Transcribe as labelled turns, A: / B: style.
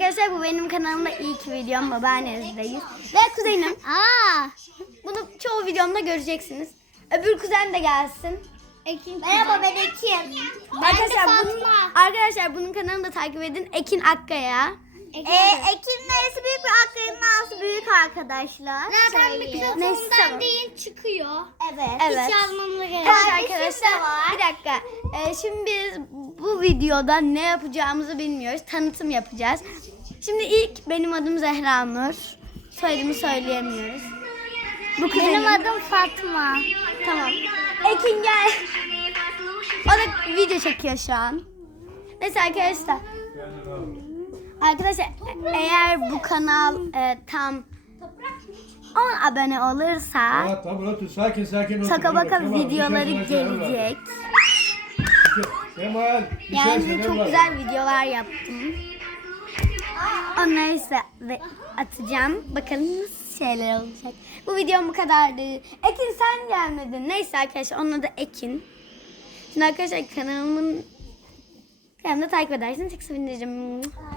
A: arkadaşlar, bu benim kanalımda ilk videom. Babaannenizdeyiz. Ve kuzenim. Bunu çoğu videomda göreceksiniz. Öbür kuzen de gelsin.
B: Ekin.
A: Merhaba, ben Ekin. Arkadaşlar bunun kanalını da takip edin. Ekin Akkaya.
B: Ekin neresi büyük bir Akkaya'nın ağzı büyük arkadaşlar.
A: Zaten
B: mikrofondan değil çıkıyor. Evet.
A: Evet.
B: Hiç yazmamıza gerek
A: Evet
B: yok.
A: arkadaşlar, bir dakika. Şimdi biz bu videoda ne yapacağımızı bilmiyoruz. Tanıtım yapacağız. Şimdi ilk benim adım Zehra Nur. Soyadımı söyleyemiyoruz. Bu kuzenim.
B: Benim adım Fatma.
A: Tamam. Ekin gel. O da video çekiyor şu an. Neyse arkadaşlar. Arkadaşlar eğer bu kanal tam 10 abone olursa
C: Sakin.
A: Saka baka videoları gelecek. Yani çok güzel videolar yaptım. Onları size atacağım. Bakalım nasıl şeyler olacak. Bu videom bu kadardı. Ekin sen gelmedin. Neyse arkadaşlar, onun adı Ekin. Şimdi arkadaşlar kanalımda takip ederseniz çok sevineceğim.